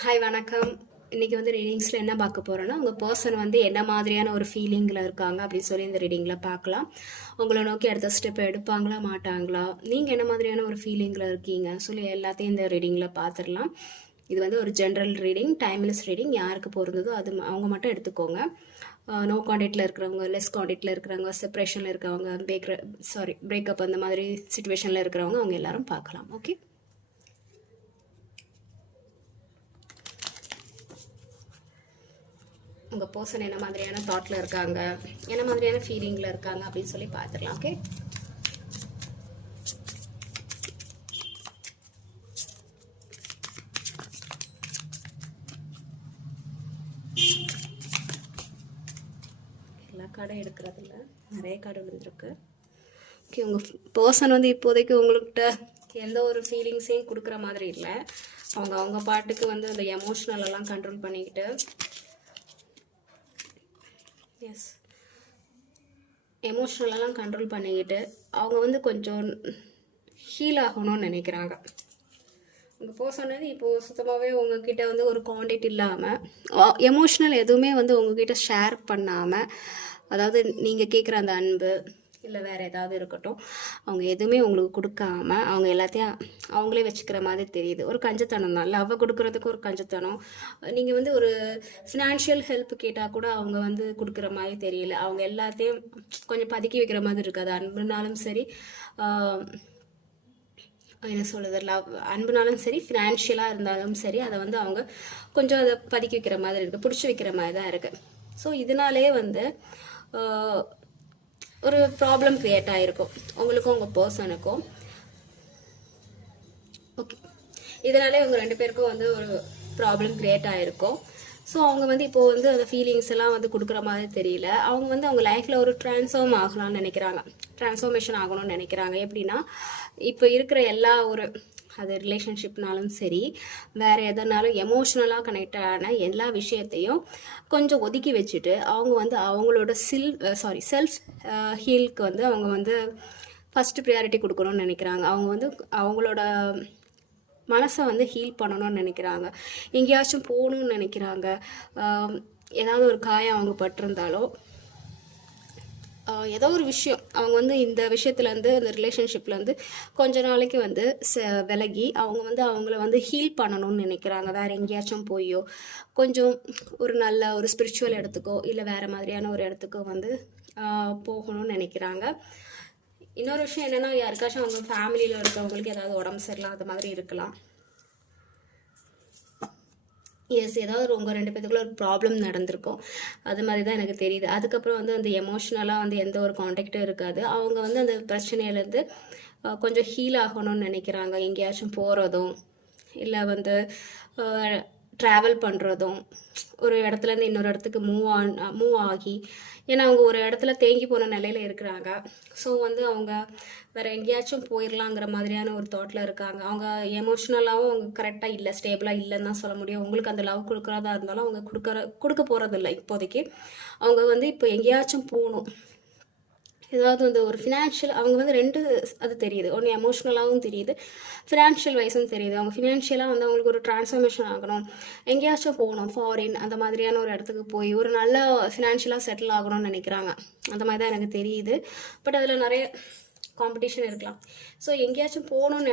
Hi வணக்கம். இன்றைக்கி வந்து ரீடிங்ஸில் என்ன பார்க்க போகிறோன்னா, உங்கள் பர்சன் வந்து என்ன மாதிரியான ஒரு ஃபீலிங்கில் இருக்காங்க அப்படின்னு சொல்லி இந்த ரீடிங்கில் பார்க்கலாம். உங்களை நோக்கி அடுத்த ஸ்டெப் எடுப்பாங்களா மாட்டாங்களா, நீங்கள் என்ன மாதிரியான ஒரு ஃபீலிங்கில் இருக்கீங்க சொல்லி எல்லாத்தையும் இந்த ரீடிங்கில் பார்த்துடலாம். இது வந்து ஒரு ஜென்ரல் ரீடிங், டைம்லெஸ் ரீடிங். யாருக்கு பொருந்ததோ அது அவங்க மட்டும் எடுத்துக்கோங்க. நோ கான்டாக்டில் இருக்கிறவங்க, லெஸ் கான்டாக்டில் இருக்கிறவங்க, செப்ரேஷனில் இருக்கிறவங்க, பிரேக்கப் அந்த மாதிரி சுச்சுவேஷனில் இருக்கிறவங்க அவங்க எல்லாரும் பார்க்கலாம். ஓகே, உங்கள் பர்சன் என்ன மாதிரியான தாட்டில் இருக்காங்க, என்ன மாதிரியான ஃபீலிங்கில் இருக்காங்க அப்படின்னு சொல்லி பார்த்துடலாம். ஓகே, எல்லா கார்டும் எடுக்கிறதில்ல, நிறைய கார்டு விழுந்துருக்கு. ஓகே, உங்கள் பர்சன் வந்து இப்போதைக்கு உங்கள்கிட்ட எந்த ஒரு ஃபீலிங்ஸையும் கொடுக்குற மாதிரி இல்லை. அவங்க பாட்டுக்கு வந்து அந்த எமோஷ்னலெல்லாம் கண்ட்ரோல் பண்ணிக்கிட்டு, எமோஷ்னலெல்லாம் கண்ட்ரோல் பண்ணிக்கிட்டு அவங்க வந்து கொஞ்சம் ஹீல் ஆகணும்னு நினைக்கிறாங்க. உங்கள் பர்சன் வந்து இப்போது சுத்தமாகவே உங்ககிட்ட வந்து ஒரு கான்டாக்ட் இல்லாமல், எமோஷ்னல் எதுவுமே வந்து உங்ககிட்ட ஷேர் பண்ணாமல், அதாவது நீங்கள் கேட்குற அந்த அன்பு இல்லை வேறு ஏதாவது இருக்கட்டும், அவங்க எதுவுமே உங்களுக்கு கொடுக்காம அவங்க எல்லாத்தையும் அவங்களே வச்சுக்கிற மாதிரி தெரியுது. ஒரு கஞ்சத்தனம் தான், லவ்வை கொடுக்குறதுக்கு ஒரு கஞ்சத்தனம். நீங்கள் வந்து ஒரு ஃபினான்ஷியல் ஹெல்ப் கேட்டால் கூட அவங்க வந்து கொடுக்குற மாதிரி தெரியல. அவங்க எல்லாத்தையும் கொஞ்சம் பதுக்கி வைக்கிற மாதிரி இருக்காது. அன்புனாலும் சரி, என்ன சொல்கிறது, அன்புனாலும் சரி, ஃபினான்ஷியலாக இருந்தாலும் சரி, அதை வந்து அவங்க கொஞ்சம் அதை பதுக்கி வைக்கிற மாதிரி இருக்குது, பிடிச்சி வைக்கிற மாதிரி தான் இருக்குது. ஸோ இதனாலே வந்து ஒரு ப்ராப்ளம் க்ரியேட் ஆகிருக்கும் உங்களுக்கும் உங்கள் பர்சனுக்கும். ஓகே, இதனாலே உங்கள் ரெண்டு பேருக்கும் வந்து ஒரு ப்ராப்ளம் க்ரியேட் ஆகிருக்கும். ஸோ அவங்க வந்து இப்போது வந்து அந்த ஃபீலிங்ஸ் எல்லாம் வந்து கொடுக்குற மாதிரி தெரியல. அவங்க வந்து அவங்க லைஃப்பில் ஒரு ட்ரான்ஸ்ஃபார்மேஷன் ஆகணும்னு நினைக்கிறாங்க. எப்படின்னா, இப்போ இருக்கிற எல்லா ஒரு அது ரிலேஷன்ஷிப்னாலும் சரி, வேறு எதனாலும் எமோஷ்னலாக கனெக்ட் ஆன எல்லா விஷயத்தையும் கொஞ்சம் ஒதுக்கி வச்சுட்டு அவங்க வந்து அவங்களோட செல்ஃப் ஹீலுக்கு வந்து அவங்க வந்து ஃபஸ்ட்டு ப்ரியாரிட்டி கொடுக்கணும்னு நினைக்கிறாங்க. அவங்க வந்து அவங்களோட மனசை வந்து ஹீல் பண்ணணும்னு நினைக்கிறாங்க. எங்கேயாச்சும் போகணுன்னு நினைக்கிறாங்க. ஏதாவது ஒரு காயம் அவங்க பட்டிருந்தாலோ, ஏதோ ஒரு விஷயம் அவங்க வந்து இந்த விஷயத்துலேருந்து, அந்த ரிலேஷன்ஷிப்லேருந்து கொஞ்ச நாளைக்கு வந்து விலகி அவங்க வந்து அவங்கள வந்து ஹீல் பண்ணணும்னு நினைக்கிறாங்க. வேறு எங்கேயாச்சும் போயோ, கொஞ்சம் ஒரு நல்ல ஒரு ஸ்பிரிச்சுவல் இடத்துக்கோ இல்லை வேறு மாதிரியான ஒரு இடத்துக்கோ வந்து போகணும்னு நினைக்கிறாங்க. இன்னொரு விஷயம் என்னென்னா, யாருக்காச்சும் அவங்க ஃபேமிலியில் இருக்கிறவங்களுக்கு ஏதாவது உடம்பு சரியில்லாத மாதிரி இருக்கலாம். ஏதாவது உங்கள் ரெண்டு பேத்துக்குள்ள ஒரு ப்ராப்ளம் நடந்திருக்கும். அது மாதிரி தான் எனக்கு தெரியுது. அதுக்கப்புறம் வந்து அந்த எமோஷ்னலாக வந்து எந்த ஒரு கான்டாக்டும் இருக்காது. அவங்க வந்து அந்த பிரச்சனையிலேருந்து கொஞ்சம் ஹீல் ஆகணும்னு நினைக்கிறாங்க. எங்கேயாச்சும் போகிறதும் இல்லை வந்து ட்ராவல் பண்ணுறதும், ஒரு இடத்துலேருந்து இன்னொரு இடத்துக்கு மூவ் ஆகி, ஏன்னா அவங்க ஒரு இடத்துல தேங்கி போன நிலையில் இருக்கிறாங்க. ஸோ வந்து அவங்க வேறு எங்கேயாச்சும் போயிடலாங்கிற மாதிரியான ஒரு தாட்டில் இருக்காங்க. அவங்க எமோஷ்னலாகவும் அவங்க கரெக்டாக இல்லை, ஸ்டேபிளாக இல்லைன்னு தான் சொல்ல முடியும். உங்களுக்கு அந்த லவ் கொடுக்குறதா இருந்தாலும் அவங்க கொடுக்க போகிறதில்ல இப்போதைக்கு. அவங்க வந்து இப்போ எங்கேயாச்சும் போகணும், ஏதாவது வந்து ஒரு ஃபினான்ஷியல், அவங்க வந்து ரெண்டு அது தெரியுது. ஒன்று எமோஷ்னலாகவும் தெரியுது, ஃபினான்ஷியல் வைஸும் தெரியுது. அவங்க ஃபினான்ஷியலாக வந்து அவங்களுக்கு ஒரு ட்ரான்ஸ்ஃபார்மேஷன் ஆகணும், எங்கேயாச்சும் போகணும், ஃபாரின் அந்த மாதிரியான ஒரு இடத்துக்கு போய் ஒரு நல்ல ஃபினான்ஷியலாக செட்டில் ஆகணும்னு நினைக்கிறாங்க. அந்த மாதிரி தான் எனக்கு தெரியுது. பட் அதில் நிறைய காம்படிஷன் இருக்கலாம். ஸோ எங்கேயாச்சும் போகணும்னு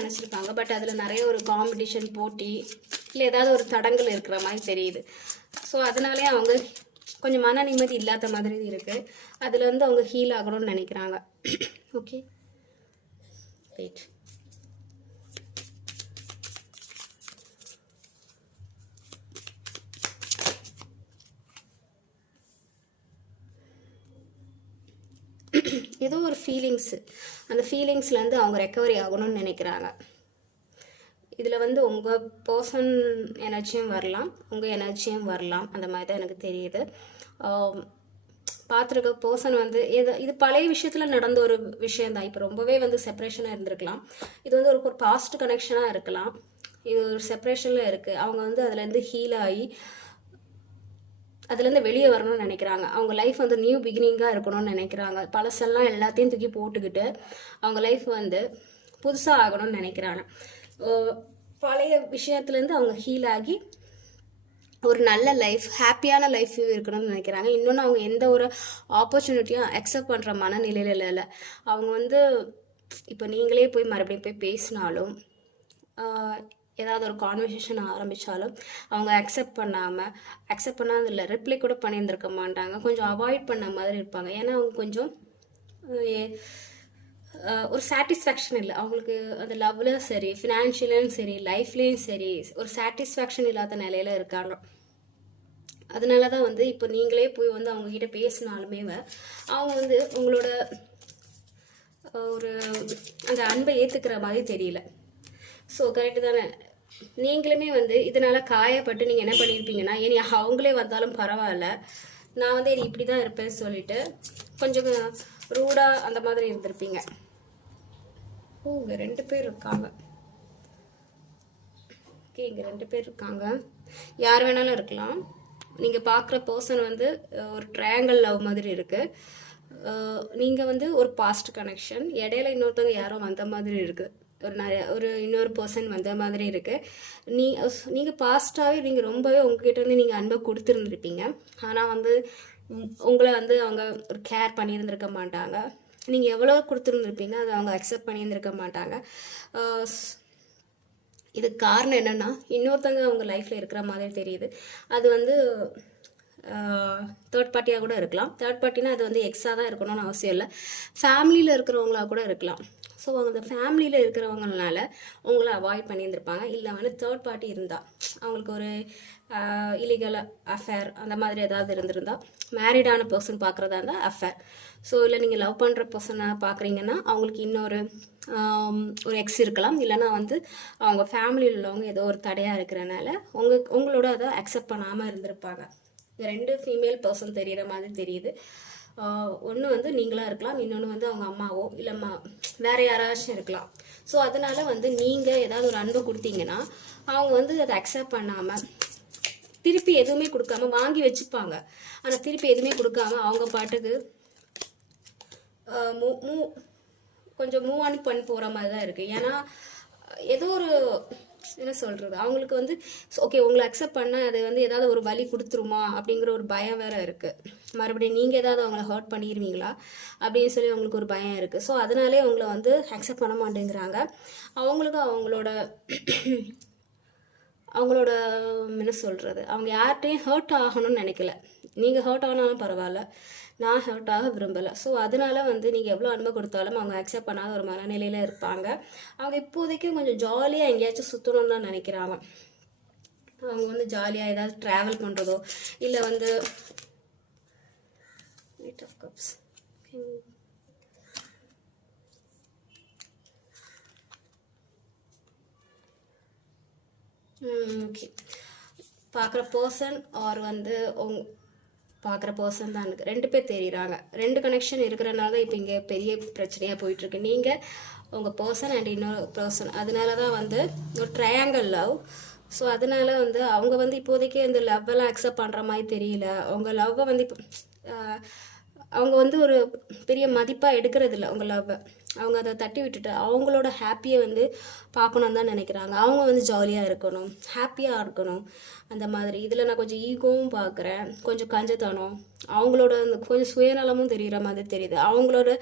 நினச்சிருக்காங்க. பட் அதில் நிறைய ஒரு காம்படிஷன், போட்டி இல்லை ஏதாவது ஒரு தடங்கள் இருக்கிற மாதிரி தெரியுது. ஸோ அதனாலே அவங்க கொஞ்சம் மன நிம்மதி இல்லாத மாதிரி இருக்குது. அதில் வந்து அவங்க ஹீல் ஆகணும்னு நினைக்கிறாங்க. Okay, right. ஏதோ ஒரு ஃபீலிங்ஸு, அந்த ஃபீலிங்ஸ்லேருந்து அவங்க ரெக்கவரி ஆகணும்னு நினைக்கிறாங்க. இதில் வந்து உங்கள் பர்சன் எனர்ஜியும் வரலாம், உங்கள் எனர்ஜியும் வரலாம். அந்த மாதிரி தான் எனக்கு தெரியுது. பார்த்துருக்க பர்சன் வந்து இது பழைய விஷயத்தில் நடந்த ஒரு விஷயந்தான். இப்போ ரொம்பவே வந்து செப்பரேஷனாக இருந்திருக்கலாம். இது வந்து ஒரு பாஸ்ட் கனெக்ஷனாக இருக்கலாம். இது ஒரு செப்பரேஷனில் இருக்குது. அவங்க வந்து அதுலேருந்து ஹீல் ஆகி அதுலேருந்து வெளியே வரணும்னு நினைக்கிறாங்க. அவங்க லைஃப் வந்து நியூ பிகினிங்காக இருக்கணும்னு நினைக்கிறாங்க. பழசெல்லாம் எல்லாத்தையும் தூக்கி போட்டுக்கிட்டு அவங்க லைஃப் வந்து புதுசாக ஆகணும்னு நினைக்கிறாங்க. பழைய விஷயத்துலேருந்து அவங்க ஹீல் ஆகி ஒரு நல்ல லைஃப், ஹாப்பியான லைஃப் இருக்கணும்னு நினைக்கிறாங்க. இன்னொன்று அவங்க எந்த ஒரு ஆப்பர்ச்சுனிட்டியும் அக்செப்ட் பண்ணுற மனநிலையில் இல்லை. அவங்க வந்து இப்போ நீங்களே போய் மறுபடியும் போய் பேசினாலும் ஏதாவது ஒரு கான்வர்சேஷன் ஆரம்பித்தாலும் அவங்க அக்செப்ட் பண்ணாமல் இல்லை, ரிப்ளை கூட பண்ணியிருந்திருக்க மாட்டாங்க. கொஞ்சம் அவாய்ட் பண்ண மாதிரி இருப்பாங்க. ஏன்னா அவங்க கொஞ்சம் ஒரு சாட்டிஸ்ஃபேக்ஷன் இல்லை அவங்களுக்கு. அந்த லவ்லையும் சரி, ஃபினான்ஷியலையும் சரி, லைஃப்லேயும் சரி, ஒரு சாட்டிஸ்ஃபேக்ஷன் இல்லாத நிலையில் இருக்காங்க. அதனால தான் வந்து இப்போ நீங்களே போய் வந்து அவங்கக்கிட்ட பேசினாலுமே அவங்க வந்து உங்களோட ஒரு அந்த அன்பை ஏற்றுக்கிற மாதிரி தெரியல. ஸோ கரெக்டு தானே? நீங்களுமே வந்து இதனால் காயப்பட்டு நீங்கள் என்ன பண்ணியிருப்பீங்கன்னா, இனி அவங்களே வந்தாலும் பரவாயில்ல, நான் வந்து இனி இப்படி தான் இருப்பேன்னு சொல்லிட்டு கொஞ்சம் ரூடாக அந்த மாதிரி இருந்திருப்பீங்க. இங்கே 2 பேர் இருக்காங்க. ஓகே, இங்கே 2 பேர் இருக்காங்க. யார் வேணாலும் இருக்கலாம். நீங்கள் பார்க்குற பர்சன் வந்து ஒரு ட்ரையாங்கிள் லவ் மாதிரி இருக்குது. நீங்கள் வந்து ஒரு பாஸ்ட் கனெக்ஷன், இடையில இன்னொருத்தவங்க யாரோ வந்த மாதிரி இருக்குது. இன்னொரு பர்சன் வந்த மாதிரி இருக்குது. நீங்கள் பாஸ்ட்டாகவே நீங்கள் ரொம்பவே உங்ககிட்ட இருந்து நீங்கள் அன்பை கொடுத்துருந்துருப்பீங்க. ஆனால் வந்து உங்களை வந்து அவங்க ஒரு கேர் பண்ணியிருந்திருக்க மாட்டாங்க. நீங்கள் எவ்வளோ கொடுத்துருந்துருப்பீங்க அதை அவங்க அக்செப்ட் பண்ணியிருந்திருக்க மாட்டாங்க. இதுக்கு காரணம் என்னென்னா, இன்னொருத்தங்க அவங்க லைஃப்பில் இருக்கிற மாதிரி தெரியுது. அது வந்து தேர்ட் பார்ட்டியாக கூட இருக்கலாம். தேர்ட் பார்ட்டினா அது வந்து எக்ஸாக தான் இருக்கணும்னு அவசியம் இல்லை, ஃபேமிலியில் இருக்கிறவங்களா கூட இருக்கலாம். ஸோ அந்த ஃபேமிலியில் இருக்கிறவங்கனால உங்களை அவாய்ட் பண்ணியிருந்திருப்பாங்க. இல்லை வந்து தேர்ட் பார்ட்டி இருந்தால் அவங்களுக்கு ஒரு இல்லீகல் அஃபேர் அந்த மாதிரி ஏதாவது இருந்திருந்தால், மேரிடான பர்சன் பார்க்குறதா இருந்தால் அஃபேர். ஸோ இல்லை நீங்கள் லவ் பண்ணுற பர்சனை பார்க்குறீங்கன்னா அவங்களுக்கு இன்னொரு ஒரு எக்ஸ் இருக்கலாம். இல்லைனா வந்து அவங்க ஃபேமிலியில் உள்ளவங்க ஏதோ ஒரு தடையாக இருக்கிறனால உங்களோட அதை அக்செப்ட் பண்ணாமல் இருந்திருப்பாங்க. 2 ஃபீமேல் பர்சன் தெரிகிற மாதிரி தெரியுது. ஒன்று வந்து நீங்களாக இருக்கலாம், இன்னொன்று வந்து அவங்க அம்மாவோ இல்லை வேறு யாராச்சும் இருக்கலாம். ஸோ அதனால் வந்து நீங்கள் ஏதாவது ஒரு அன்பு கொடுத்தீங்கன்னா அவங்க வந்து அதை அக்செப்ட் பண்ணாமல் திருப்பி எதுவுமே கொடுக்காம வாங்கி வச்சுப்பாங்க. ஆனால் திருப்பி எதுவுமே கொடுக்காம அவங்க பாட்டுக்கு கொஞ்சம் மூவ் ஆன் பண்ணி போகிற மாதிரி தான் இருக்குது. ஏன்னா ஏதோ ஒரு என்ன சொல்கிறது, அவங்களுக்கு வந்து ஓகே உங்களை அக்செப்ட் பண்ணால் அது வந்து ஏதாவது ஒரு வலி கொடுத்துருமா அப்படிங்கிற ஒரு பயம் வேறு இருக்குது. மறுபடியும் நீங்கள் ஏதாவது அவங்கள ஹர்ட் பண்ணிடுவீங்களா அப்படின்னு சொல்லி அவங்களுக்கு ஒரு பயம் இருக்குது. ஸோ அதனாலே அவங்கள வந்து அக்செப்ட் பண்ண மாட்டேங்கிறாங்க. அவங்களுக்கு அவங்களோட என்ன சொல்கிறது, அவங்க யார்கிட்டையும் ஹர்ட் ஆகணும்னு நினைக்கல. நீங்கள் ஹர்ட் ஆனாலும் பரவாயில்ல, நான் ஹர்ட் ஆக விரும்பலை. ஸோ அதனால வந்து நீங்கள் எவ்வளோ அன்பை கொடுத்தாலும் அவங்க அக்செப்ட் பண்ணாத ஒரு மனநிலையில் இருப்பாங்க. அவங்க இப்போதைக்கும் கொஞ்சம் ஜாலியாக எங்கேயாச்சும் சுற்றணும்னு தான் நினைக்கிறாங்க. அவங்க வந்து ஜாலியாக ஏதாவது ட்ராவல் பண்ணுறதோ இல்லை வந்து Eight of Cups. ஓகே, பார்க்குற பர்சன் ஆர் வந்து பார்க்குற பர்சன் தான் எனக்கு 2 பேர் தெரியுறாங்க. 2 கனெக்ஷன் இருக்கிறனால தான் இப்போ இங்கே பெரிய பிரச்சனையாக போயிட்டுருக்கு. நீங்கள் உங்கள் பர்சன் அண்ட் இன்னொரு பர்சன், அதனால தான் வந்து ஒரு ட்ரையாங்கிள் லவ். ஸோ அதனால வந்து அவங்க வந்து இப்போதைக்கு அந்த லவ்வெல்லாம் அக்செப்ட் பண்ணுற மாதிரி தெரியல. அவங்க லவ்வை வந்து இப்போ அவங்க வந்து ஒரு பெரிய மதிப்பாக எடுக்கிறதில்ல உங்கள் லவ்வை. அவங்க அதை தட்டி விட்டுட்டு அவங்களோட ஹாப்பியை வந்து பார்க்கணுன்னு தான் நினைக்கிறாங்க. அவங்க வந்து ஜாலியாக இருக்கணும், ஹாப்பியாக இருக்கணும் அந்த மாதிரி. இதில் நான் கொஞ்சம் ஈகோவும் பார்க்குறேன், கொஞ்சம் கஞ்சத்தனம், அவங்களோட அந்த கொஞ்சம் சுயநலமும் தெரிகிற மாதிரி தெரியுது. அவங்களோட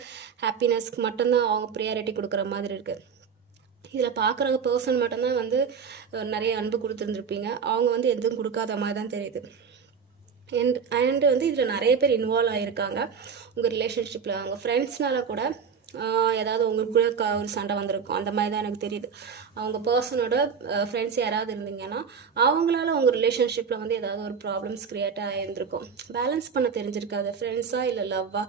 ஹாப்பினஸ்க்கு மட்டும்தான் அவங்க ப்ரியாரிட்டி கொடுக்குற மாதிரி இருக்குது. இதில் பார்க்குற பர்சன் மட்டும்தான் வந்து நிறைய அன்பு கொடுத்துருந்துருப்பீங்க. அவங்க வந்து எதுவும் கொடுக்காத மாதிரி தான் தெரியுது. அண்ட் வந்து இதில் நிறைய பேர் இன்வால்வ் ஆகியிருக்காங்க உங்கள் ரிலேஷன்ஷிப்பில். அவங்க ஃப்ரெண்ட்ஸ்னால கூட ஏதாவது உங்களுக்கு ஒரு சண்டை வந்திருக்கும், அந்த மாதிரி தான் எனக்கு தெரியுது. அவங்க பர்சனோட ஃப்ரெண்ட்ஸ் யாராவது இருந்தீங்கன்னா அவங்களால உங்கள் ரிலேஷன்ஷிப்பில் வந்து ஏதாவது ஒரு ப்ராப்ளம்ஸ் க்ரியேட் ஆகியிருந்திருக்கும். பேலன்ஸ் பண்ண தெரிஞ்சிருக்காது, ஃப்ரெண்ட்ஸாக இல்லை லவ்வா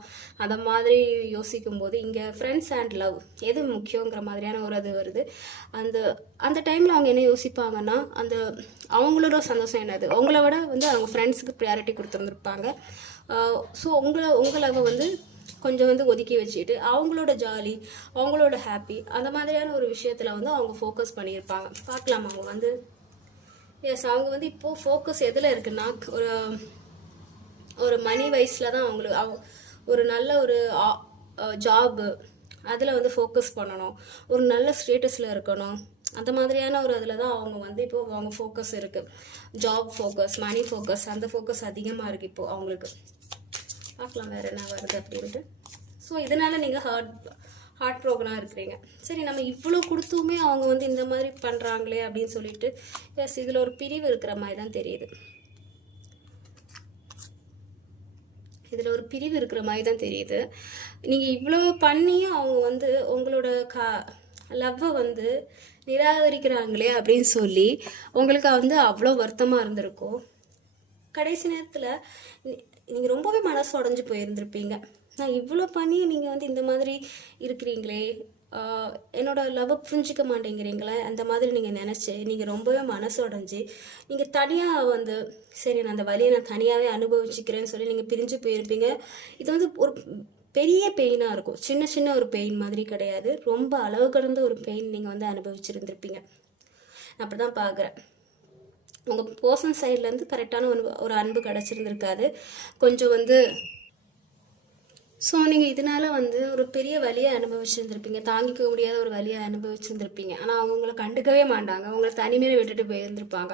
அந்த மாதிரி யோசிக்கும் போது இங்கே ஃப்ரெண்ட்ஸ் அண்ட் லவ் எது முக்கியங்கிற மாதிரியான ஒரு அது வருது. அந்த டைமில் அவங்க என்ன யோசிப்பாங்கன்னா, அவங்களோட சந்தோஷம் என்னது, உங்களை விட வந்து அவங்க ஃப்ரெண்ட்ஸுக்கு ப்ரியாரிட்டி கொடுத்துருந்துருப்பாங்க. ஸோ உங்கள் லவ்வை வந்து கொஞ்சம் வந்து ஒதுக்கி வச்சுட்டு அவங்களோட ஜாலி, அவங்களோட ஹாப்பி அந்த மாதிரியான ஒரு விஷயத்தில் வந்து அவங்க ஃபோக்கஸ் பண்ணியிருப்பாங்க. பார்க்கலாம் அவங்க வந்து அவங்க வந்து இப்போது ஃபோக்கஸ் எதில் இருக்குன்னா, ஒரு மணி வைஸில் தான் அவங்களுக்கு ஒரு நல்ல ஒரு ஜாபு அதில் வந்து ஃபோக்கஸ் பண்ணணும், ஒரு நல்ல ஸ்டேட்டஸில் இருக்கணும், அந்த மாதிரியான ஒரு அதில் தான் அவங்க வந்து இப்போது அவங்க ஃபோக்கஸ் இருக்குது. ஜாப் ஃபோக்கஸ், மணி ஃபோக்கஸ், அந்த ஃபோக்கஸ் அதிகமாக இருக்குது இப்போது அவங்களுக்கு. பார்க்கலாம் வேறு என்ன வருது அப்படின்ட்டு. ஸோ இதனால் நீங்கள் ஹார்ட் ப்ரோக்கனாக இருக்கிறீங்க. சரி, நம்ம இவ்வளோ கொடுத்துமே அவங்க வந்து இந்த மாதிரி பண்ணுறாங்களே அப்படின்னு சொல்லிட்டு எஸ், இதில் ஒரு பிரிவு இருக்கிற மாதிரி தான் தெரியுது. இதில் ஒரு பிரிவு இருக்கிற மாதிரி தான் தெரியுது. நீங்கள் இவ்வளோ பண்ணியும் அவங்க வந்து உங்களோட லவ்வை வந்து நிராகரிக்கிறாங்களே அப்படின்னு சொல்லி உங்களுக்கு வந்து அவ்வளோ வருத்தமாக இருந்திருக்கும். கடைசி நேரத்தில் நீங்கள் ரொம்பவே மனசு உடஞ்சி போயிருந்திருப்பீங்க. நான் இவ்வளோ பண்ணியும் நீங்கள் வந்து இந்த மாதிரி இருக்கிறீங்களே, என்னோட லவ்வை புரிஞ்சிக்க மாட்டேங்கிறீங்களே, அந்த மாதிரி நீங்கள் நினச்சி நீங்கள் ரொம்பவே மனசு உடஞ்சி நீங்கள் தனியாக வந்து சரி நான் அந்த வலியை நான் தனியாகவே அனுபவிச்சுக்கிறேன்னு சொல்லி நீங்கள் பிரிஞ்சு போயிருப்பீங்க. இது வந்து ஒரு பெரிய பெயினாக இருக்கும். சின்ன சின்ன ஒரு பெயின் மாதிரி கிடையாது, ரொம்ப அளவு கடந்த ஒரு பெயின் நீங்கள் வந்து அனுபவிச்சுருந்துருப்பீங்க. நான் அப்படி தான் பார்க்குறேன். உங்கள் பர்சன் சைட்லேருந்து கரெக்டான ஒரு அன்பு கிடச்சிருந்துருக்காது. கொஞ்சம் வந்து ஸோ நீங்கள் இதனால் வந்து ஒரு பெரிய வலியை அனுபவிச்சுருந்துருப்பீங்க, தாங்கிக்க முடியாத ஒரு வலியை அனுபவிச்சுருந்துருப்பீங்க. ஆனால் அவங்க உங்களை கண்டுக்கவே மாட்டாங்க, அவங்கள தனிமையில் விட்டுட்டு போயிருந்துருப்பாங்க.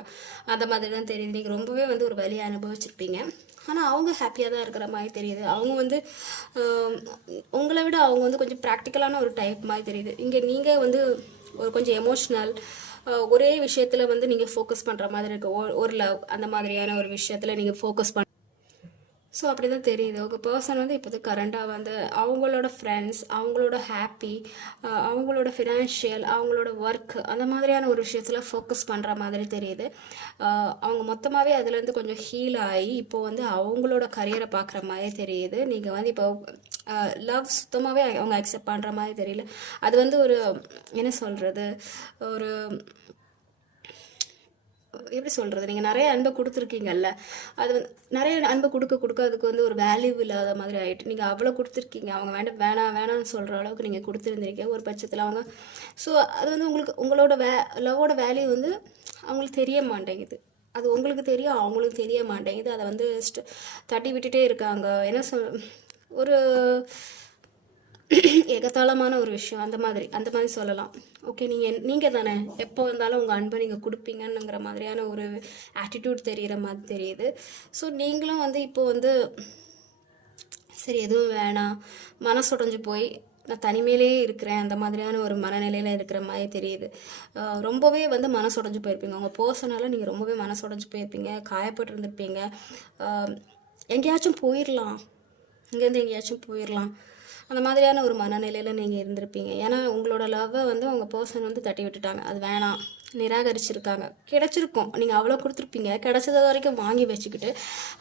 அந்த மாதிரி தான் தெரியுது. நீங்கள் ரொம்பவே வந்து ஒரு வலியை அனுபவிச்சிருப்பீங்க. ஆனால் அவங்க ஹாப்பியாக தான் இருக்கிற மாதிரி தெரியுது. அவங்க வந்து உங்களை விட அவங்க வந்து கொஞ்சம் ப்ராக்டிக்கலான ஒரு டைப் மாதிரி தெரியுது. இங்கே நீங்கள் வந்து ஒரு கொஞ்சம் எமோஷ்னல், ஒரே விஷயத்தில் வந்து நீங்கள் ஃபோக்கஸ் பண்ணுற மாதிரி இருக்குது. ஒரு லவ் அந்த மாதிரியான ஒரு விஷயத்தில் நீங்கள் ஃபோக்கஸ் ஸோ அப்படி தான் தெரியுது. உங்கள் பர்சன் வந்து இப்போது கரண்டாக வந்து அவங்களோட ஃப்ரெண்ட்ஸ், அவங்களோட ஹாப்பி, அவங்களோட ஃபினான்ஷியல், அவங்களோட ஒர்க், அந்த மாதிரியான ஒரு விஷயத்தில் ஃபோக்கஸ் பண்ணுற மாதிரி தெரியுது. அவங்க மொத்தமாகவே அதுலேருந்து கொஞ்சம் ஹீல் ஆகி இப்போது வந்து அவங்களோட கரியரை பார்க்குற மாதிரி தெரியுது. நீங்கள் வந்து இப்போ லவ் சுத்தமாகவே அவங்க அக்செப்ட் பண்ணுற மாதிரி தெரியல. அது வந்து ஒரு என்ன சொல்கிறது, ஒரு எப்படி சொல்கிறது, நீங்கள் நிறைய அன்பை கொடுத்துருக்கீங்கல்ல, அது வந்து நிறைய அன்பை கொடுக்க அதுக்கு வந்து ஒரு வேல்யூ இல்லாத மாதிரி ஆகிட்டு. நீங்கள் அவ்வளோ கொடுத்துருக்கீங்க, அவங்க வேணாம்னு சொல்கிற அளவுக்கு நீங்கள் கொடுத்துருந்துருக்கீங்க ஒரு பட்சத்தில் அவங்க. ஸோ அது வந்து உங்களோட லவ்வோட வேல்யூ வந்து அவங்களுக்கு தெரிய மாட்டேங்குது. அது உங்களுக்கு தெரியும், அவங்களுக்கு தெரிய மாட்டேங்குது. அதை வந்து தட்டி விட்டுட்டே இருக்காங்க. என்ன ஒரு ஏகத்தாளமான ஒரு விஷயம், அந்த மாதிரி சொல்லலாம். ஓகே, நீங்கள் தானே எப்போ வந்தாலும் உங்கள் அன்பை நீங்கள் கொடுப்பீங்கன்னுங்கிற மாதிரியான ஒரு ஆட்டிடியூட் தெரிகிற மாதிரி தெரியுது. ஸோ நீங்களும் வந்து இப்போது வந்து சரி எதுவும் வேணாம், மனசுடைஞ்சு போய் நான் தனிமையிலே இருக்கிறேன், அந்த மாதிரியான ஒரு மனநிலையில் இருக்கிற மாதிரி தெரியுது. ரொம்பவே வந்து மனசுடைஞ்சு போயிருப்பீங்க. உங்கள் பர்சனால் நீங்கள் ரொம்பவே மனசுடைஞ்சு போயிருப்பீங்க, காயப்பட்டு இருந்திருப்பீங்க. எங்கேயாச்சும் போயிடலாம், இங்கேருந்து எங்கேயாச்சும் போயிடலாம், அந்த மாதிரியான ஒரு மனநிலையில் நீங்கள் இருந்திருப்பீங்க. ஏன்னா உங்களோட லவ்வை வந்து உங்கள் பர்சன் வந்து தட்டி விட்டுட்டாங்க, அது வேணாம், நிராகரிச்சிருக்காங்க. கிடச்சிருக்கும், நீங்கள் அவ்வளோ கொடுத்துருப்பீங்க, கிடச்சது வரைக்கும் வாங்கி வச்சுக்கிட்டு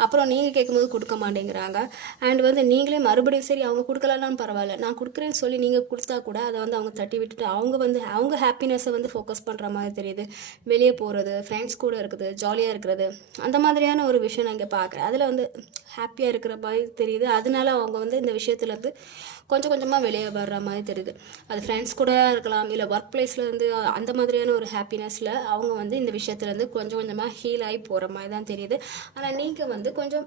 அப்புறம் நீங்கள் கேட்கும்போது கொடுக்க மாட்டேங்கிறாங்க. அண்ட் வந்து நீங்களே மறுபடியும் சரி அவங்க கொடுக்கலனாலும் பரவாயில்ல, நான் கொடுக்குறேன்னு சொல்லி நீங்கள் கொடுத்தா கூட அதை வந்து அவங்க தட்டி விட்டுட்டு அவங்க ஹாப்பினஸை வந்து ஃபோக்கஸ் பண்ணுற மாதிரி தெரியுது. வெளியே போகிறது, ஃப்ரெண்ட்ஸ் கூட இருக்குது, ஜாலியாக இருக்கிறது, அந்த மாதிரியான ஒரு விஷயம் நான் இங்கே பார்க்குறேன். அதில் வந்து ஹாப்பியாக இருக்கிற மாதிரி தெரியுது. அதனால அவங்க வந்து இந்த விஷயத்துலேருந்து கொஞ்சம் கொஞ்சமாக வெளியே வர்ற மாதிரி தெரியுது. அது ஃப்ரெண்ட்ஸ் கூட இருக்கலாம், இல்லை ஒர்க் பிளேஸில் வந்து அந்த மாதிரியான ஒரு ஹாப்பினஸில் அவங்க வந்து இந்த விஷயத்துலேருந்து கொஞ்சம் கொஞ்சமாக ஹீல் ஆகி போகிற மாதிரி தான் தெரியுது. ஆனால் நீங்கள் வந்து கொஞ்சம்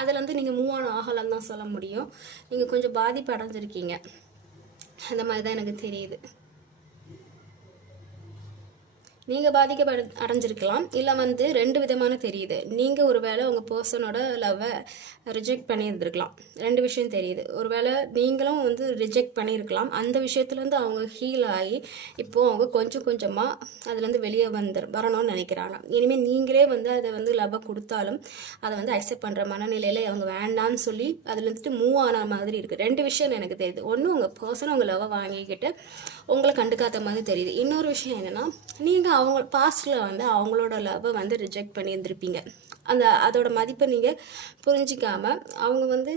அதிலேருந்து நீங்கள் மூவ் ஆன் ஆகலான்னு தான் சொல்ல முடியும். நீங்கள் கொஞ்சம் பாதிப்பு அடைஞ்சிருக்கீங்க, அந்த மாதிரி தான் எனக்கு தெரியுது. நீங்கள் அடைஞ்சிருக்கலாம், இல்லை வந்து ரெண்டு விதமான தெரியுது. நீங்கள் ஒரு வேளை உங்கள் பர்சனோட லவ்வை ரிஜெக்ட் பண்ணியிருந்துருக்கலாம். ரெண்டு விஷயம் தெரியுது. ஒரு வேளை நீங்களும் வந்து ரிஜெக்ட் பண்ணியிருக்கலாம். அந்த விஷயத்துலேருந்து அவங்க ஹீல் ஆகி இப்போது அவங்க கொஞ்சம் கொஞ்சமாக அதுலேருந்து வெளியே வரணும்னு நினைக்கிறாங்க. இனிமேல் நீங்களே வந்து அதை வந்து லவ்வை கொடுத்தாலும் அதை வந்து அக்செப்ட் பண்ணுற மனநிலையில் அவங்க வேண்டான்னு சொல்லி அதுலேருந்துட்டு மூவ் ஆன மாதிரி இருக்குது. ரெண்டு விஷயம் எனக்கு தெரியுது. ஒன்று, உங்கள் பர்சன் உங்கள் லவ்வை வாங்கிக்கிட்டு உங்களை கண்டுக்காத மாதிரி தெரியுது. இன்னொரு விஷயம் என்னென்னா, நீங்கள் அவங்க பாஸ்டில் வந்து அவங்களோட லவ்வை வந்து ரிஜெக்ட் பண்ணியிருந்திருப்பீங்க. அதோட மதிப்பை நீங்கள் புரிஞ்சிக்காமல், அவங்க வந்து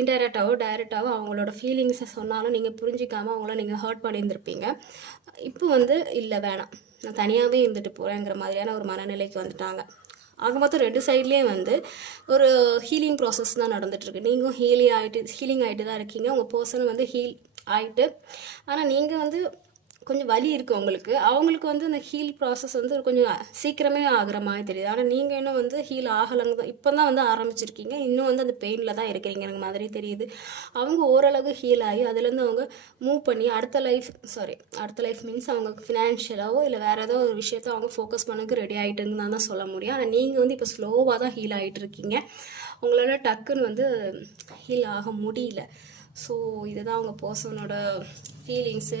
இன்டைரக்டாவோ டைரெக்டாவோ அவங்களோட ஃபீலிங்ஸை சொன்னாலும் நீங்கள் புரிஞ்சிக்காமல் அவங்கள நீங்கள் ஹர்ட் பண்ணியிருந்திருப்பீங்க. இப்போ வந்து இல்லை வேணாம், நான் தனியாகவே இருந்துட்டு போகிறேங்கிற மாதிரியான ஒரு மனநிலைக்கு வந்துட்டாங்க. ஆக மொத்தம் ரெண்டு சைட்லேயும் வந்து ஒரு ஹீலிங் ப்ராசஸ் தான் நடந்துகிட்ருக்கு. நீங்களும் ஹீலிங் ஆகிட்டு தான் இருக்கீங்க, உங்கள் பர்சனும் வந்து ஹீல் ஆகிட்டு. ஆனால் நீங்கள் வந்து கொஞ்சம் வலி இருக்குது உங்களுக்கு. அவங்களுக்கு வந்து அந்த ஹீல் ப்ராசஸ் வந்து கொஞ்சம் சீக்கிரமே ஆகுற மாதிரி தெரியுது. ஆனால் நீங்கள் இன்னும் வந்து ஹீல் ஆகலைங்க தான், இப்போ தான் வந்து ஆரம்பிச்சிருக்கீங்க. இன்னும் வந்து அந்த பெயினில் தான் இருக்கிறீங்க எனக்கு மாதிரி தெரியுது. அவங்க ஓரளவு ஹீல் ஆகி அதுலேருந்து அவங்க மூவ் பண்ணி அடுத்த லைஃப் மீன்ஸ் அவங்க ஃபினான்ஷியலாவோ இல்லை வேறு ஏதோ ஒரு விஷயத்த அவங்க ஃபோக்கஸ் பண்ணக்கு ரெடி ஆகிட்டுன்னு தான் சொல்ல முடியும். ஆனால் நீங்கள் வந்து இப்போ ஸ்லோவாக தான் ஹீல் ஆகிட்டு இருக்கீங்க. உங்களால் டக்குன்னு வந்து ஹீல் ஆக முடியல. ஸோ இதுதான் அவங்க பர்சனோட ஃபீலிங்ஸு.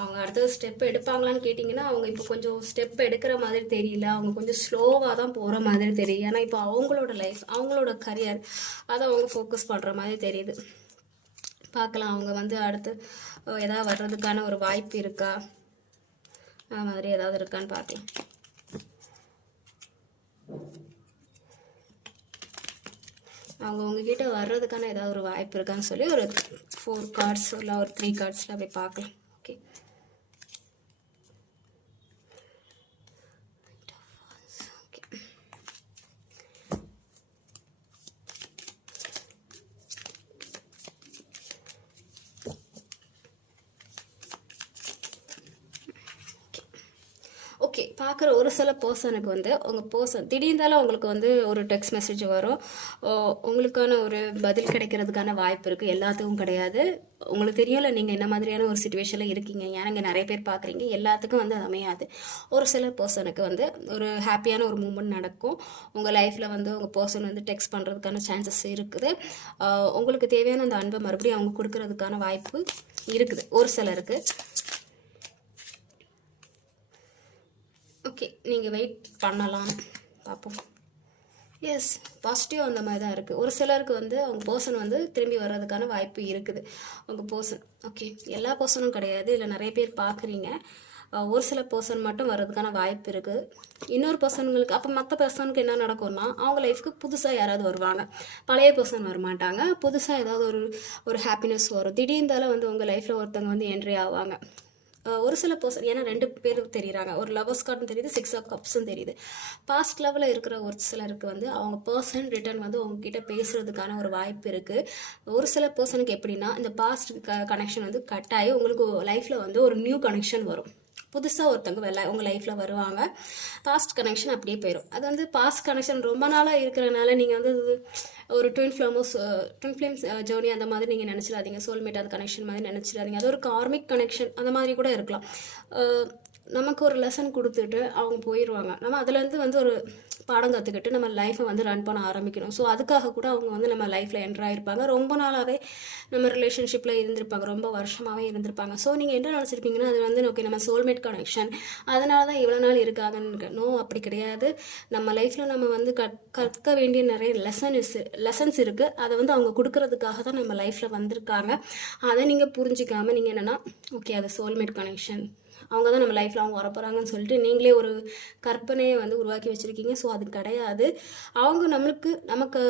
அவங்க அடுத்த ஸ்டெப் எடுப்பாங்களான்னு கேட்டிங்கன்னா அவங்க இப்போ கொஞ்சம் ஸ்டெப் எடுக்கிற மாதிரி தெரியல. அவங்க கொஞ்சம் ஸ்லோவாக தான் போகிற மாதிரி தெரியுது. ஏன்னா இப்போ அவங்களோட லைஃப், அவங்களோட கரியர், அதை அவங்க ஃபோக்கஸ் பண்ணுற மாதிரி தெரியுது. பார்க்கலாம் அவங்க வந்து அடுத்து ஏதாவது வர்றதுக்கான ஒரு வாய்ப்பு இருக்கா, அது மாதிரி ஏதாவது இருக்கான்னு பார்க்கலாம். அவங்க உங்ககிட்ட வர்றதுக்கான ஏதாவது ஒரு வாய்ப்பு இருக்கான்னு சொல்லி ஒரு 4 கார்ட்ஸ் இல்லை ஒரு 3 கார்ட்ஸில் அப்படி பார்க்கலாம். Okay, okay. பார்க்குற ஒரு சில பர்சனுக்கு வந்து உங்கள் பர்சன் திடீர்ந்தாலும் உங்களுக்கு வந்து ஒரு டெக்ஸ்ட் மெசேஜ் வரும், உங்களுக்கான ஒரு பதில் கிடைக்கிறதுக்கான வாய்ப்பு இருக்குது. எல்லாத்துக்கும் கிடையாது. உங்களுக்கு தெரியல நீங்கள் என்ன மாதிரியான ஒரு சுச்சுவேஷனில் இருக்கீங்க. ஏன்னா இங்கே நிறைய பேர் பார்க்குறீங்க, எல்லாத்துக்கும் வந்து அமையாது. ஒரு சில பர்சனுக்கு வந்து ஒரு ஹாப்பியான ஒரு மூமெண்ட் நடக்கும். உங்கள் லைஃப்பில் வந்து உங்கள் பர்சன் வந்து டெக்ஸ்ட் பண்ணுறதுக்கான சான்சஸ் இருக்குது. உங்களுக்கு தேவையான அந்த அன்பை மறுபடியும் அவங்க கொடுக்கறதுக்கான வாய்ப்பு இருக்குது ஒரு சிலருக்கு. ஓகே, நீங்கள் வெயிட் பண்ணலாம், பார்ப்போம். எஸ், பாசிட்டிவ் அந்த மாதிரி தான் இருக்குது. ஒரு சிலருக்கு வந்து அவங்க பர்சன் வந்து திரும்பி வர்றதுக்கான வாய்ப்பு இருக்குது. உங்கள் பர்சன், ஓகே, எல்லா பர்சனும் கிடையாது, இல்லை நிறைய பேர் பார்க்குறீங்க. ஒரு சில பர்சன் மட்டும் வர்றதுக்கான வாய்ப்பு இருக்குது. இன்னொரு பர்சனுங்களுக்கு அப்போ மற்ற பர்சனுக்கு என்ன நடக்கும்னா அவங்க லைஃப்க்கு புதுசாக யாராவது வருவாங்க. பழைய பர்சன் வரமாட்டாங்க. புதுசாக ஏதாவது ஒரு ஹாப்பினஸ் வரும். திடீர்ந்தாலும் வந்து உங்கள் லைஃப்பில் ஒருத்தவங்க வந்து என்ட்ரி ஆவாங்க. ஒரு சில பர்சன், ஏன்னா 2 பேர் தெரியுறாங்க. ஒரு லவர்ஸ் கார்டும் தெரியுது, 6 ஆஃப் கப்ஸும் தெரியுது. பாஸ்ட் லெவலில் இருக்கிற ஒரு சிலருக்கு வந்து அவங்க பர்சன் ரிட்டர்ன் வந்து உங்ககிட்ட பேசுகிறதுக்கான ஒரு வாய்ப்பு இருக்குது. ஒரு சில பர்சனுக்கு எப்படின்னா இந்த பாஸ்ட் கனெக்ஷன் வந்து கட் ஆகி உங்களுக்கு லைஃப்பில் வந்து ஒரு நியூ கனெக்ஷன் வரும். புதுசாக ஒருத்தவங்க உங்கள் லைஃப்பில் வருவாங்க. பாஸ்ட் கனெக்ஷன் அப்படியே போயிடும். அது வந்து பாஸ்ட் கனெக்ஷன் ரொம்ப நாளாக இருக்கிறனால நீங்கள் வந்து ஒரு ட்வின் ஃப்ளேம்ஸ் ஜேர்னி அந்த மாதிரி நீங்கள் நினச்சிடாதீங்க. சோல்மேட் அது கனெக்ஷன் மாதிரி நினச்சிடாதீங்க. அது ஒரு கார்மிக் கனெக்ஷன் அந்த மாதிரி கூட இருக்கலாம். நமக்கு ஒரு லெசன் கொடுத்துட்டு அவங்க போயிடுவாங்க. நம்ம அதுலேருந்து வந்து ஒரு பாடம் கற்றுக்கிட்டு நம்ம லைஃப்பை வந்து ரன் பண்ண ஆரம்பிக்கணும். ஸோ அதுக்காக கூட அவங்க வந்து நம்ம லைஃப்பில் என்டர் ஆகிருப்பாங்க. ரொம்ப நாளாகவே நம்ம ரிலேஷன்ஷிப்பில் இருந்திருப்பாங்க, ரொம்ப வருஷமாகவே இருந்திருப்பாங்க. ஸோ நீங்கள் என்ன நினச்சிருப்பீங்கன்னா அது வந்து ஓகே நம்ம சோல்மேட் கனெக்ஷன், அதனால தான் இவ்வளோ நாள் இருக்காங்கன்னு. நோ, அப்படி கிடையாது. நம்ம லைஃப்பில் நம்ம வந்து கற்க வேண்டிய நிறைய லெசன்ஸ் இருக்குது. அதை வந்து அவங்க கொடுக்கறதுக்காக தான் நம்ம லைஃப்பில் வந்திருக்காங்க. அதை நீங்கள் புரிஞ்சிக்காமல் நீங்கள் என்னென்னா ஓகே அது சோல்மேட் கனெக்ஷன், அவங்க தான் நம்ம லைஃப்பில் அவங்க வரப்போகிறாங்கன்னு சொல்லிட்டு நீங்களே ஒரு கற்பனையை வந்து உருவாக்கி வச்சுருக்கீங்க. ஸோ அது கிடையாது. அவங்க நமக்கு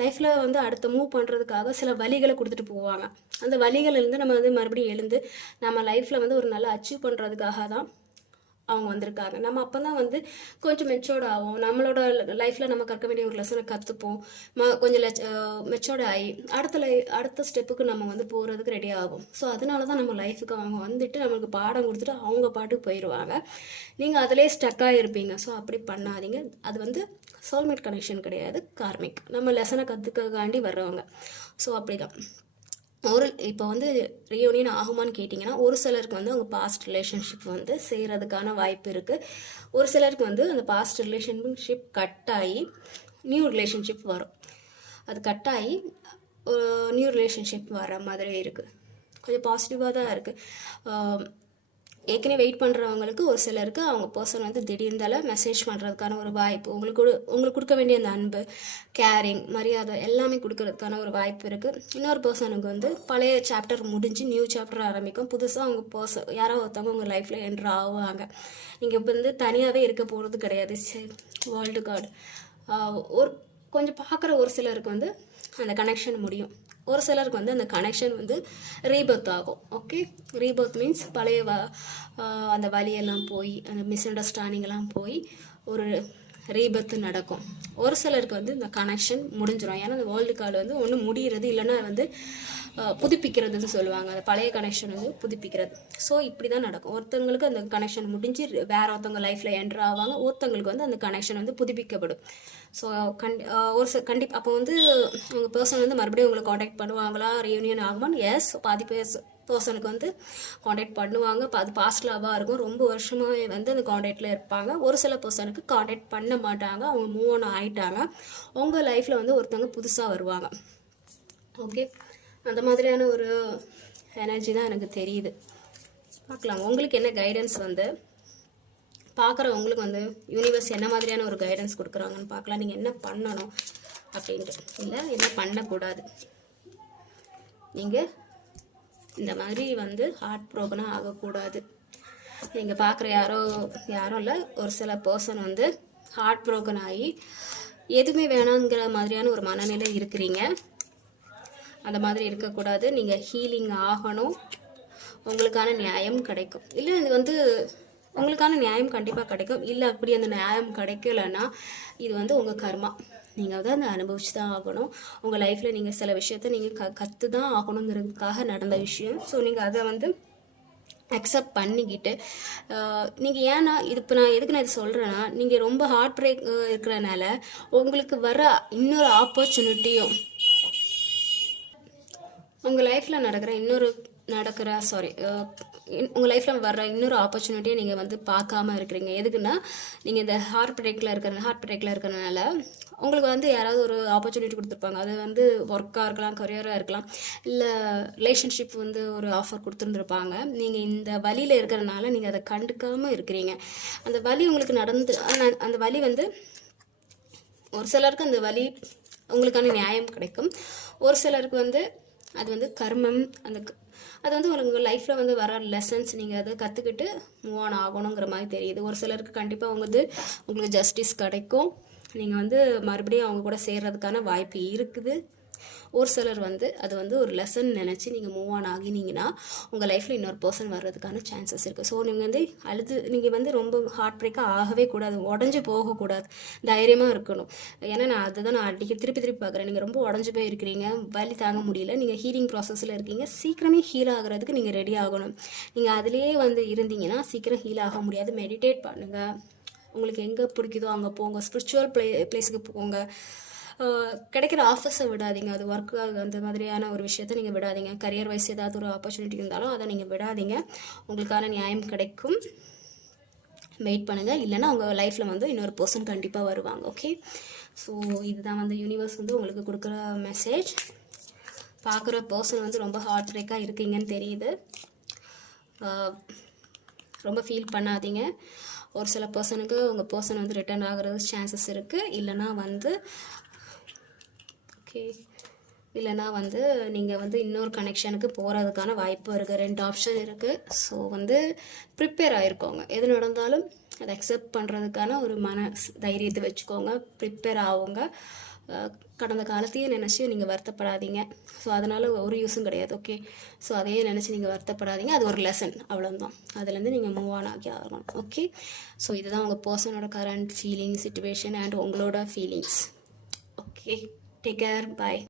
லைஃப்பில் வந்து அடுத்த மூவ் பண்ணுறதுக்காக சில வழிகளை கொடுத்துட்டு போவாங்க. அந்த வழிகளிலேருந்து நம்ம வந்து மறுபடியும் எழுந்து நம்ம லைஃப்பில் வந்து ஒரு நல்லா அச்சீவ் பண்ணுறதுக்காக தான் அவங்க வந்திருக்காங்க. நம்ம அப்போ தான் வந்து கொஞ்சம் மெச்சோர்ட் ஆகும். நம்மளோட லைஃப்பில் நம்ம கற்க வேண்டிய ஒரு லெசனை கற்றுப்போம். கொஞ்சம் மெச்சோர்ட் ஆகி அடுத்த ஸ்டெப்புக்கு நம்ம வந்து போகிறதுக்கு ரெடி ஆகும். ஸோ அதனால தான் நம்ம லைஃபுக்கு அவங்க வந்துட்டு நம்மளுக்கு பாடம் கொடுத்துட்டு அவங்க பாட்டுக்கு போயிடுவாங்க. நீங்கள் அதிலே ஸ்டக்காக இருப்பீங்க. ஸோ அப்படி பண்ணாதீங்க. அது வந்து சோல்மேட் கனெக்ஷன் கிடையாது, கார்மிக். நம்ம லெசனை கற்றுக்காண்டி வர்றவங்க. ஸோ அப்படி தான் இப்போ வந்து ரீயூனியன் ஆகுமான்னு கேட்டிங்கன்னா ஒரு சிலருக்கு வந்து அவங்க பாஸ்ட் ரிலேஷன்ஷிப் வந்து செய்கிறதுக்கான வாய்ப்பு இருக்குது. ஒரு சிலருக்கு வந்து அந்த பாஸ்ட் ரிலேஷன்ஷிப் கட் ஆகி நியூ ரிலேஷன்ஷிப் வரும். அது கட் ஆகி நியூ ரிலேஷன்ஷிப் வர மாதிரி இருக்குது. கொஞ்சம் பாசிட்டிவாக தான் இருக்குது. ஏற்கனவே வெயிட் பண்ணுறவங்களுக்கு ஒரு சிலருக்கு அவங்க பர்சன் வந்து திடீர்ந்தால மெசேஜ் பண்ணுறதுக்கான ஒரு வாய்ப்பு, உங்களுக்கு கொடுக்க வேண்டிய அந்த அன்பு, கேரிங், மரியாதை எல்லாமே கொடுக்கறதுக்கான ஒரு வாய்ப்பு இருக்குது. இன்னொரு பர்சனுக்கு வந்து பழைய சாப்டர் முடிஞ்சு நியூ சாப்டர் ஆரம்பிக்கும். புதுசாக அவங்க பர்சன் யாராவது ஒருத்தவங்க உங்கள் லைஃப்பில் என்ட்ரு ஆவாங்க. நீங்கள் இப்போ வந்து தனியாகவே இருக்க போகிறது கிடையாது. வேர்ல்டு கார்டு ஒரு கொஞ்சம் பார்க்குற ஒரு சிலருக்கு வந்து அந்த கனெக்ஷன் முடியும். ஒரு சிலருக்கு வந்து அந்த கனெக்ஷன் வந்து ரீபர்த் ஆகும். ஓகே, ரீபர்த் மீன்ஸ் பழைய அந்த வழியெல்லாம் போய் அந்த மிஸ் அண்டர்ஸ்டாண்டிங்கெல்லாம் போய் ஒரு ரீபர்த் நடக்கும். ஒரு சிலருக்கு வந்து இந்த கனெக்ஷன் முடிஞ்சிடும். ஏன்னா அந்த வேர்ல்டு கார்டு வந்து ஒன்று முடிகிறது, இல்லைன்னா வந்து புதுப்பிக்கிறதுன்னு சொல்லுவாங்க. அந்த பழைய கனெக்ஷன் வந்து புதுப்பிக்கிறது. ஸோ இப்படி தான் நடக்கும். ஒருத்தவங்களுக்கு அந்த கனெக்ஷன் முடிஞ்சு வேற ஒருத்தவங்க லைஃப்பில் என்ட்ரு ஆவாங்க, ஒருத்தவங்களுக்கு வந்து அந்த கனெக்ஷன் வந்து புதுப்பிக்கப்படும். ஸோ கண்டிப்பாக அப்போ வந்து உங்கள் பர்சன் வந்து மறுபடியும் உங்களை காண்டாக்ட் பண்ணுவாங்களா, ரீயூனியன் ஆகுமான்னு? எஸ், பாதி பர்சனுக்கு வந்து காண்டாக்ட் பண்ணுவாங்க. அது பாஸ்ட் லவ்வாக இருக்கும், ரொம்ப வருஷமாக வந்து அந்த காண்டாக்டில் இருப்பாங்க. ஒரு சில பர்சனுக்கு காண்டாக்ட் பண்ண மாட்டாங்க, அவங்க மூவ் ஆன் ஆகிட்டாங்க. உங்கள் லைஃப்பில் வந்து ஒருத்தவங்க புதுசாக வருவாங்க. ஓகே, அந்த மாதிரியான ஒரு எனர்ஜி தான் எனக்கு தெரியுது. பார்க்கலாம் உங்களுக்கு என்ன கைடன்ஸ் வந்து பார்க்குறவங்களுக்கு வந்து யூனிவர்ஸ் என்ன மாதிரியான ஒரு கைடன்ஸ் கொடுக்குறாங்கன்னு பார்க்கலாம். நீங்கள் என்ன பண்ணணும் அப்படின்ட்டு, இல்லை என்ன பண்ணக்கூடாது. நீங்கள் இந்த மாதிரி வந்து ஹார்ட் ப்ரோக்கனாக ஆகக்கூடாது. நீங்கள் பார்க்குற யாரும் இல்லை, ஒரு சில பர்சன் வந்து ஹார்ட் ப்ரோக்கன் ஆகி எதுவுமே வேணாங்கிற மாதிரியான ஒரு மனநிலை இருக்கிறீங்க. அந்த மாதிரி இருக்கக்கூடாது. நீங்கள் ஹீலிங் ஆகணும், உங்களுக்கான நியாயம் கிடைக்கும். இல்லை இது வந்து உங்களுக்கான நியாயம் கண்டிப்பாக கிடைக்கும். இல்லை அப்படி அந்த நியாயம் கிடைக்கலன்னா இது வந்து உங்கள் கர்மா, நீங்கள் வந்து அதை அனுபவிச்சு தான் ஆகணும். உங்கள் லைஃப்பில் நீங்கள் சில விஷயத்த நீங்கள் கற்று தான் ஆகணுங்கிறதுக்காக நடந்த விஷயம். ஸோ நீங்கள் அதை வந்து அக்செப்ட் பண்ணிக்கிட்டு நீங்கள் ஏன்னா இப்போ நான் எதுக்கு நான் இது சொல்கிறேன்னா, நீங்கள் ரொம்ப ஹார்ட் பிரேக் இருக்கிறனால உங்களுக்கு வர இன்னொரு ஆப்பர்ச்சுனிட்டியும் உங்கள் லைஃப்பில் உங்கள் லைஃப்பில் வர்ற இன்னொரு ஆப்பர்ச்சுனிட்டியை நீங்கள் வந்து பார்க்காம இருக்கிறீங்க. எதுக்குன்னா, நீங்கள் இந்த ஹார்ட் பிரேக்கில் இருக்கிறனால உங்களுக்கு வந்து யாராவது ஒரு ஆப்பர்ச்சுனிட்டி கொடுத்துருப்பாங்க. அது வந்து ஒர்க்காக இருக்கலாம், கரியராக இருக்கலாம், இல்லை ரிலேஷன்ஷிப் வந்து ஒரு ஆஃபர் கொடுத்துருந்துருப்பாங்க. நீங்கள் இந்த வழியில் இருக்கிறனால நீங்கள் அதை கண்டுக்காமல் இருக்கிறீங்க. அந்த வழி உங்களுக்கு அந்த வழி வந்து ஒரு சிலருக்கு அந்த வழி உங்களுக்கான நியாயம் கிடைக்கும், ஒரு சிலருக்கு வந்து அது வந்து கர்மம். அது வந்து உங்கள் லைஃப்பில் வந்து வர லெசன்ஸ், நீங்கள் அதை கற்றுக்கிட்டு மூவ் ஆன் ஆகணுங்கிற மாதிரி தெரியுது. ஒரு சிலருக்கு கண்டிப்பாக உங்களுக்கு ஜஸ்டிஸ் கிடைக்கும், நீங்கள் வந்து மறுபடியும் அவங்க கூட சேர்றதுக்கான வாய்ப்பு இருக்குது. ஒரு சிலர் வந்து அது வந்து ஒரு லெசன் நினச்சி நீங்கள் மூவ் ஆன் ஆகினீங்கன்னா உங்கள் லைஃப்பில் இன்னொரு பர்சன் வர்றதுக்கான சான்சஸ் இருக்குது. ஸோ நீங்கள் வந்து ரொம்ப ஹார்ட் பிரேக்காக ஆகவே கூடாது, உடஞ்சி போகக்கூடாது, தைரியமாக இருக்கணும். ஏன்னா நான் அடிக்கடி திருப்பி பார்க்குறேன். நீங்கள் ரொம்ப உடஞ்சி போய் இருக்கிறீங்க, வலி தாங்க முடியல, நீங்கள் ஹீலிங் ப்ராசஸில் இருக்கீங்க. சீக்கிரமே ஹீல் ஆகிறதுக்கு நீங்கள் ரெடி ஆகணும். நீங்கள் அதிலே வந்து இருந்தீங்கன்னா சீக்கிரம் ஹீல் ஆக முடியாது. மெடிடேட் பண்ணுங்கள், உங்களுக்கு எங்கே பிடிக்குதோ அங்கே போங்க, ஸ்பிரிச்சுவல் பிளேஸுக்கு போங்க. கிடைக்கிற ஆஃபர்ஸை விடாதீங்க, அது ஒர்க்கு அந்த மாதிரியான ஒரு விஷயத்தை நீங்கள் விடாதீங்க. கரியர் வைஸ் ஏதாவது ஒரு ஆப்பர்ச்சுனிட்டி இருந்தாலும் அதை நீங்கள் விடாதீங்க, உங்களுக்கான நியாயம் கிடைக்கும். வெயிட் பண்ணுங்கள், இல்லைன்னா உங்கள் லைஃப்பில் வந்து இன்னொரு பர்சன் கண்டிப்பாக வருவாங்க. ஓகே, ஸோ இதுதான் வந்து யூனிவர்ஸ் வந்து உங்களுக்கு கொடுக்குற மெசேஜ். பார்க்குற பர்சன் வந்து ரொம்ப ஹார்ட் பிரேக்காக இருக்கீங்கன்னு தெரியுது. ரொம்ப ஃபீல் பண்ணாதீங்க. ஒரு சில பர்சனுக்கு உங்கள் பர்சன் வந்து ரிட்டர்ன் ஆகிறது சான்சஸ் இருக்குது, இல்லைனா வந்து நீங்கள் வந்து இன்னொரு கனெக்ஷனுக்கு போகிறதுக்கான வாய்ப்பு இருக்குது. 2 ஆப்ஷன் இருக்குது. ஸோ வந்து ப்ரிப்பேர் ஆகிருக்கோங்க, எது நடந்தாலும் அதை அக்செப்ட் பண்ணுறதுக்கான ஒரு தைரியத்தை வச்சுக்கோங்க, ப்ரிப்பேர் ஆகுங்க. கடந்த காலத்தையே நினச்சி நீங்கள் வருத்தப்படாதீங்க. ஸோ அதனால் ஒரு யூஸும் கிடையாது. ஓகே, ஸோ அதையே நினச்சி நீங்கள் வருத்தப்படாதீங்க, அது ஒரு லெசன், அவ்வளோதான். அதுலேருந்து நீங்கள் மூவ் ஆன் ஆகி ஆகணும். ஓகே, ஸோ இதுதான் உங்கள் பர்சனோட கரண்ட் ஃபீலிங், சிச்சுவேஷன் அண்ட் உங்களோட ஃபீலிங்ஸ். ஓகே, டேக் கேர், பாய்.